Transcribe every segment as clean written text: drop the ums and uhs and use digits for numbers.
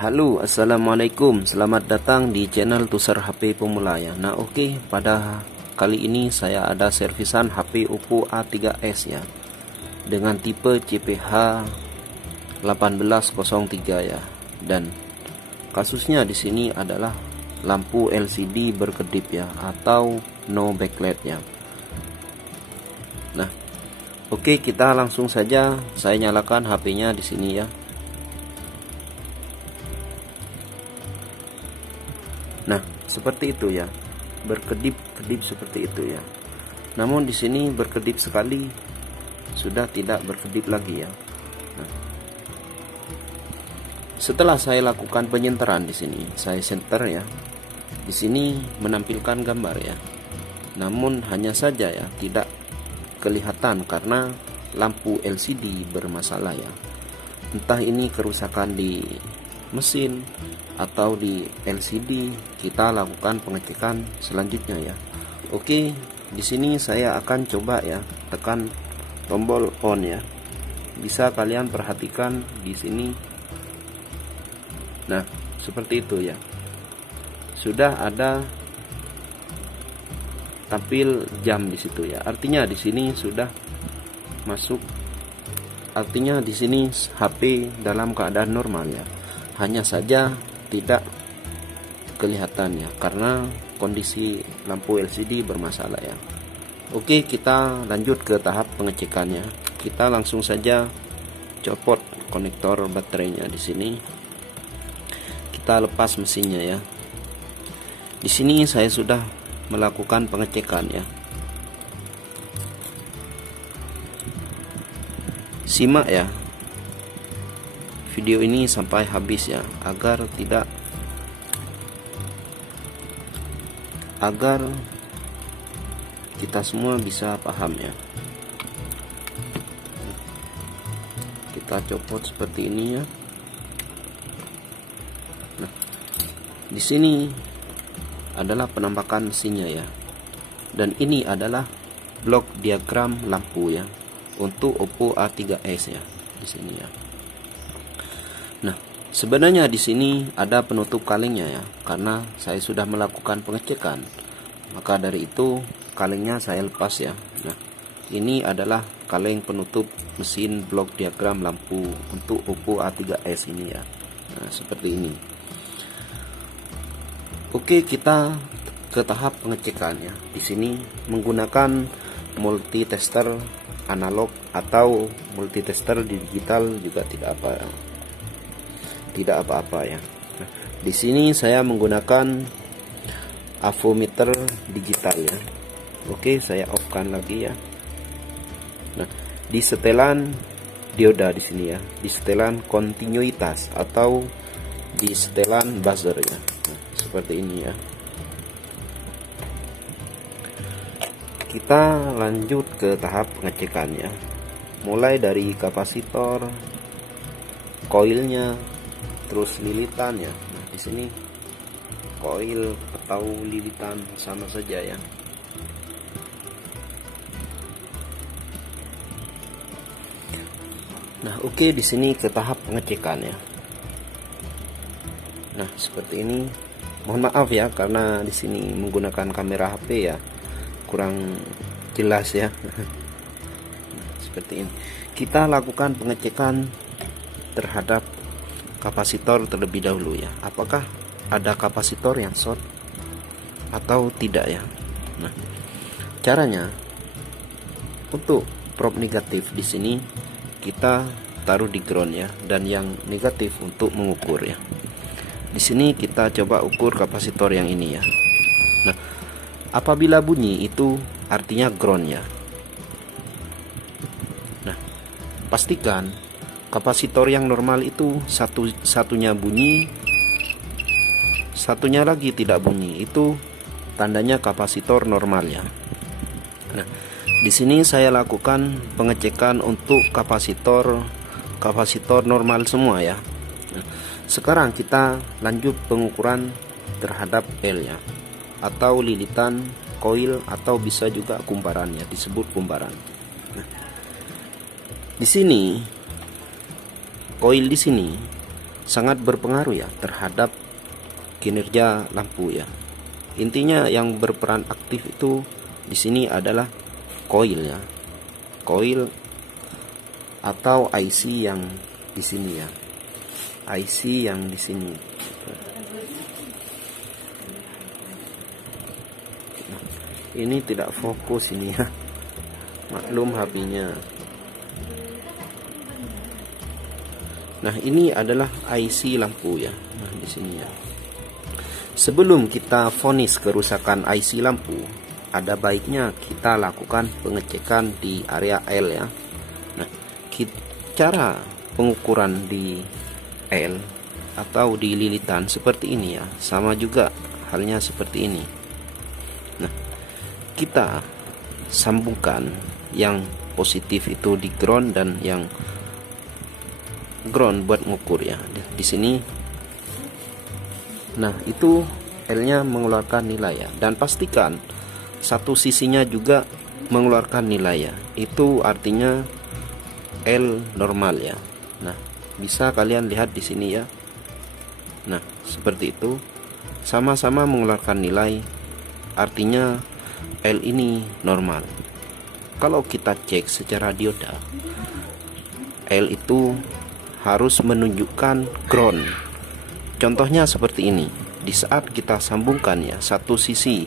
Halo, assalamualaikum. Selamat datang di channel Tuser HP Pemula ya. Nah, oke, pada kali ini saya ada servisan HP Oppo A3s ya, dengan tipe CPH 1803 ya. Dan kasusnya di sini adalah lampu LCD berkedip ya, atau no backlight ya. Nah, oke, kita langsung saja saya nyalakan HP-nya di sini ya. Nah, seperti itu ya, berkedip-kedip seperti itu ya. Namun di sini berkedip sekali, sudah tidak berkedip lagi ya. Nah, setelah saya lakukan penyenteran di sini, saya senter ya. Di sini menampilkan gambar ya. Namun hanya saja ya, tidak kelihatan karena lampu LCD bermasalah ya. Entah ini kerusakan di mesin atau di LCD, kita lakukan pengecekan selanjutnya ya. Oke, di sini saya akan coba ya, tekan tombol on ya. Bisa kalian perhatikan di sini. Nah, seperti itu ya. Sudah ada tampil jam di situ ya. Artinya di sini sudah masuk. Artinya di sini HP dalam keadaan normal ya. Hanya saja tidak kelihatan ya, karena kondisi lampu LCD bermasalah ya. Oke, kita lanjut ke tahap pengecekannya. Kita langsung saja copot konektor baterainya di sini. Kita lepas mesinnya ya. Di sini saya sudah melakukan pengecekan ya. Simak ya video ini sampai habis ya, agar kita semua bisa paham ya. Kita copot seperti ini ya. Nah, di sini adalah penampakan mesinnya ya. Dan ini adalah blok diagram lampu ya, untuk Oppo A3s ya, di sini ya. Nah, sebenarnya di sini ada penutup kalengnya ya, karena saya sudah melakukan pengecekan. Maka dari itu kalengnya saya lepas ya. Nah, ini adalah kaleng penutup mesin blok diagram lampu untuk Oppo A3s ini ya. Nah, seperti ini. Oke, kita ke tahap pengecekan ya. Di sini menggunakan multitester analog atau multitester digital juga tidak apa-apa ya. Nah, di sini saya menggunakan avometer digital ya. Oke, saya off-kan lagi ya. Nah, di setelan dioda di sini ya, di setelan kontinuitas atau di setelan buzzer ya. Nah, seperti ini ya. Kita lanjut ke tahap pengecekannya. Mulai dari kapasitor, koilnya, terus lilitannya. Nah, di sini koil atau lilitan sama saja ya. Nah, oke, di sini ke tahap pengecekan ya. Nah, seperti ini. Mohon maaf ya, karena di sini menggunakan kamera HP ya, kurang jelas ya. Nah, seperti ini. Kita lakukan pengecekan terhadap kapasitor terlebih dahulu ya. Apakah ada kapasitor yang short atau tidak ya. Nah, caranya untuk probe negatif di sini kita taruh di ground ya, dan yang negatif untuk mengukur ya. Di sini kita coba ukur kapasitor yang ini ya. Nah, apabila bunyi itu artinya ground ya. Nah, pastikan kapasitor yang normal itu satunya bunyi, satunya lagi tidak bunyi. Itu tandanya kapasitor normal ya. Nah, di sini saya lakukan pengecekan untuk kapasitor normal semua ya. Nah, sekarang kita lanjut pengukuran terhadap L ya, atau lilitan koil, atau bisa juga kumparan ya, disebut kumparan. Nah, di sini koil di sini sangat berpengaruh ya terhadap kinerja lampu ya. Intinya yang berperan aktif itu di sini adalah koil ya, koil atau IC yang di sini ya, IC yang di sini. Nah, ini tidak fokus ini ya, maklum HP-nya. Nah, ini adalah IC lampu ya. Nah, di sini ya. Sebelum kita vonis kerusakan IC lampu, ada baiknya kita lakukan pengecekan di area L ya. Nah, cara pengukuran di L atau di lilitan seperti ini ya, sama juga halnya seperti ini. Nah, kita sambungkan yang positif itu di ground dan yang ground buat ngukur ya di sini. Nah, itu L-nya mengeluarkan nilai ya, dan pastikan satu sisinya juga mengeluarkan nilai ya. Itu artinya L normal ya. Nah, bisa kalian lihat di sini ya. Nah, seperti itu. Sama-sama mengeluarkan nilai, artinya L ini normal. Kalau kita cek secara dioda, L itu harus menunjukkan ground. Contohnya seperti ini. Di saat kita sambungkan ya, satu sisi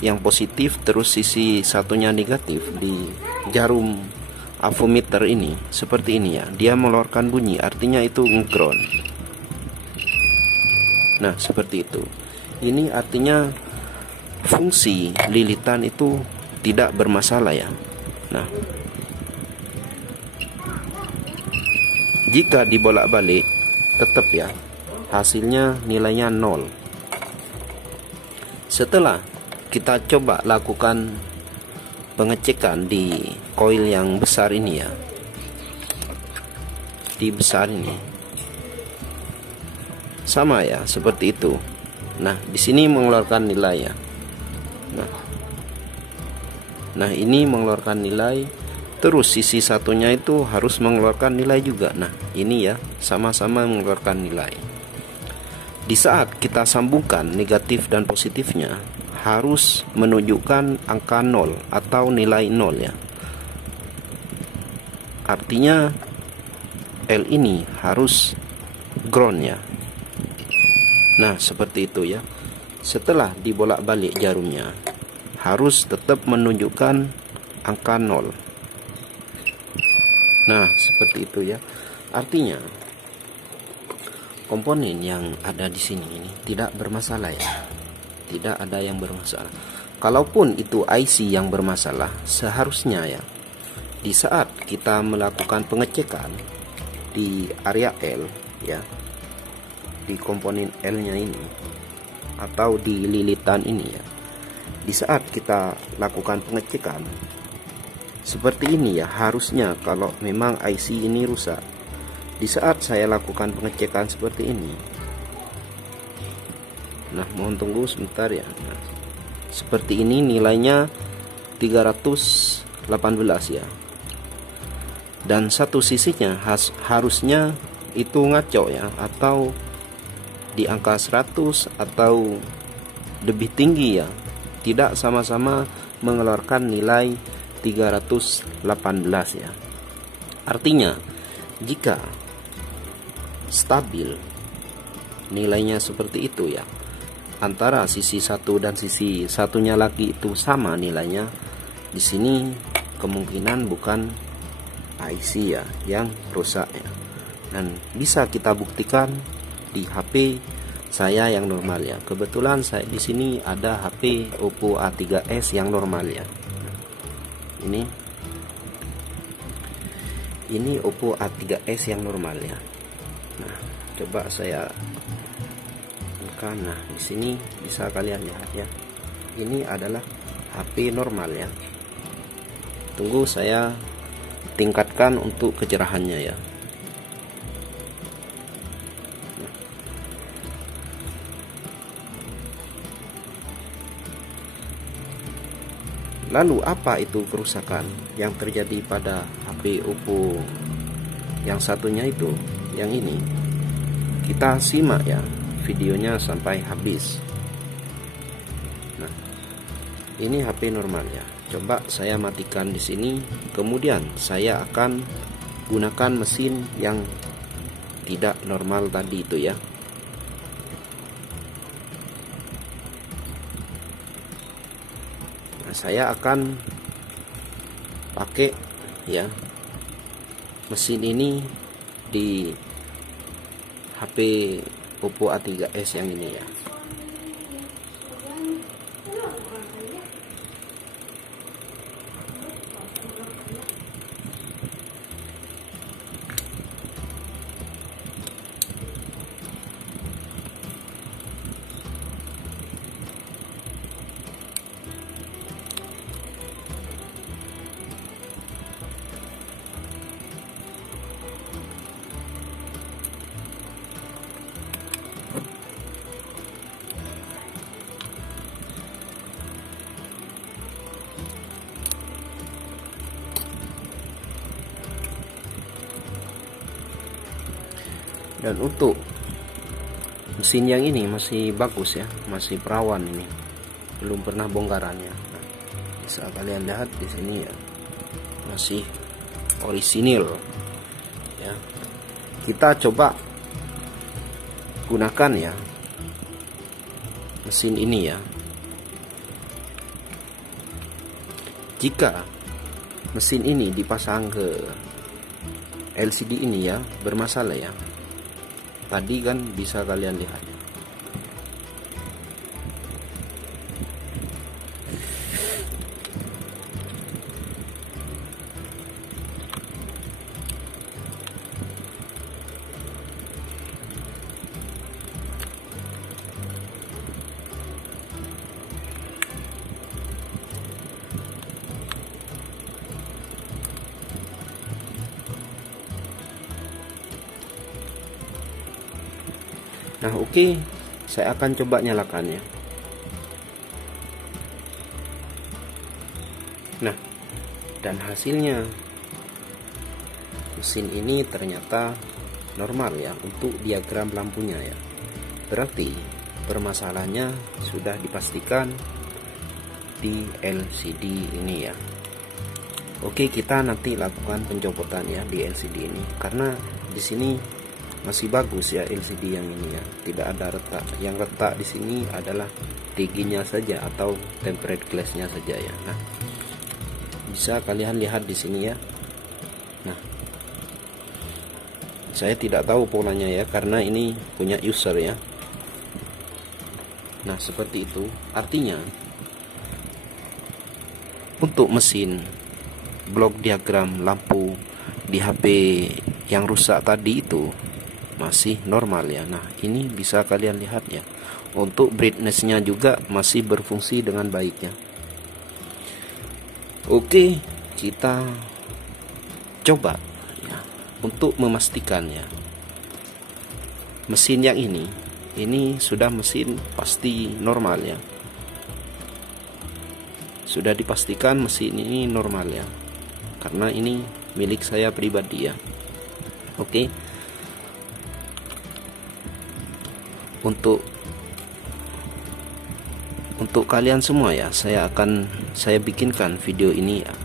yang positif terus sisi satunya negatif di jarum avometer ini, seperti ini ya, dia mengeluarkan bunyi, artinya itu ground. Nah, seperti itu. Ini artinya fungsi lilitan itu tidak bermasalah ya. Nah, jika dibolak-balik tetap ya, hasilnya nilainya 0. Setelah kita coba lakukan pengecekan di koil yang besar ini ya, di besar ini sama ya, seperti itu. Nah, di sini mengeluarkan nilai ya. Nah, ini mengeluarkan nilai, terus sisi satunya itu harus mengeluarkan nilai juga. Nah, ini ya, sama-sama mengeluarkan nilai. Di saat kita sambungkan negatif dan positifnya, harus menunjukkan angka 0 atau nilai 0 ya. Artinya L ini harus ground ya. Nah, seperti itu ya. Setelah dibolak-balik jarumnya, harus tetap menunjukkan angka 0. Nah, seperti itu ya. Artinya komponen yang ada di sini ini tidak bermasalah ya. Tidak ada yang bermasalah. Kalaupun itu IC yang bermasalah, seharusnya ya, di saat kita melakukan pengecekan di area L ya, di komponen L-nya ini atau di lilitan ini ya, di saat kita lakukan pengecekan seperti ini ya, harusnya kalau memang IC ini rusak, di saat saya lakukan pengecekan seperti ini, nah mohon tunggu sebentar ya. Nah, seperti ini nilainya 318 ya, dan satu sisinya harusnya itu ngaco ya, atau di angka 100 atau lebih tinggi ya, tidak sama-sama mengeluarkan nilai 318 ya. Artinya jika stabil nilainya seperti itu ya, antara sisi satu dan sisi satunya lagi itu sama nilainya, di sini kemungkinan bukan IC ya yang rusak ya. Dan bisa kita buktikan di HP saya yang normal ya. Kebetulan saya di sini ada HP Oppo A3s yang normal ya. Ini Oppo A3s yang normal ya. Nah, coba saya bukan. Nah, di sini bisa kalian lihat ya. Ini adalah HP normal ya. Tunggu saya tingkatkan untuk kecerahannya ya. Lalu apa itu kerusakan yang terjadi pada HP Oppo yang satunya itu, yang ini? Kita simak ya videonya sampai habis. Nah, ini HP normal ya. Coba saya matikan di sini, kemudian saya akan gunakan mesin yang tidak normal tadi itu ya. Nah, saya akan pakai ya mesin ini di HP Oppo A3s yang ini ya. Dan untuk mesin yang ini masih bagus ya, masih perawan ini, belum pernah bongkarannya. Nah, bisa kalian lihat di sini ya, masih orisinil ya. Kita coba gunakan ya mesin ini ya. Jika mesin ini dipasang ke LCD ini ya bermasalah ya. Tadi kan bisa kalian lihat. Nah, oke, saya akan coba nyalakannya. Nah, dan hasilnya mesin ini ternyata normal ya untuk diagram lampunya ya. Berarti permasalahannya sudah dipastikan di LCD ini ya. Oke, kita nanti lakukan pencopotan ya di LCD ini, karena di sini masih bagus ya LCD yang ini ya, tidak ada retak. Yang retak di sini adalah DG-nya saja atau tempered glass-nya saja ya. Nah, bisa kalian lihat di sini ya. Nah, saya tidak tahu polanya ya, karena ini punya user ya. Nah, seperti itu. Artinya untuk mesin blok diagram lampu di HP yang rusak tadi itu masih normal ya. Nah, ini bisa kalian lihat ya. Untuk brightness-nya juga masih berfungsi dengan baik ya. Oke, kita coba ya untuk memastikan ya. Mesin yang ini sudah mesin pasti normal ya. Sudah dipastikan mesin ini normal ya. Karena ini milik saya pribadi ya. Oke. Untuk kalian semua ya, saya bikinkan video ini ya,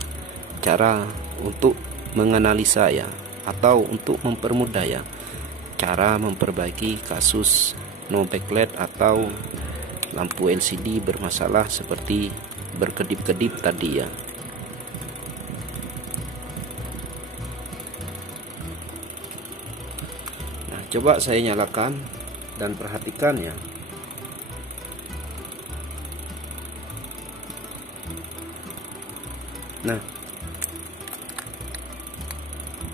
cara untuk menganalisa ya, atau untuk mempermudah ya, cara memperbaiki kasus no backlight atau lampu LCD bermasalah seperti berkedip-kedip tadi ya. Nah, coba saya nyalakan dan perhatikan ya. Nah,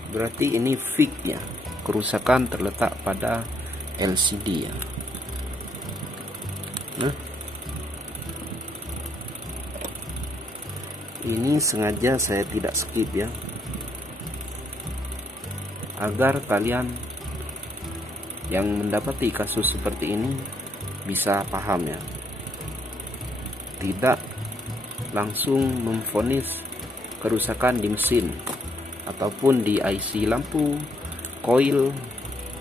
berarti ini fix ya, kerusakan terletak pada LCD ya. Nah, ini sengaja saya tidak skip ya, agar kalian yang mendapati kasus seperti ini bisa paham ya, tidak langsung memvonis kerusakan di mesin ataupun di IC lampu, koil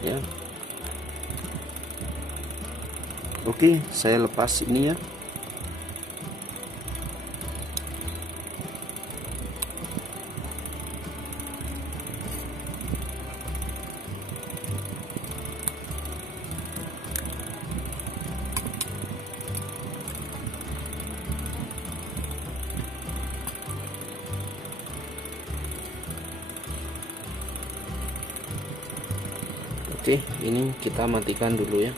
ya. Oke, saya lepas ini ya. Oke, ini kita matikan dulu ya.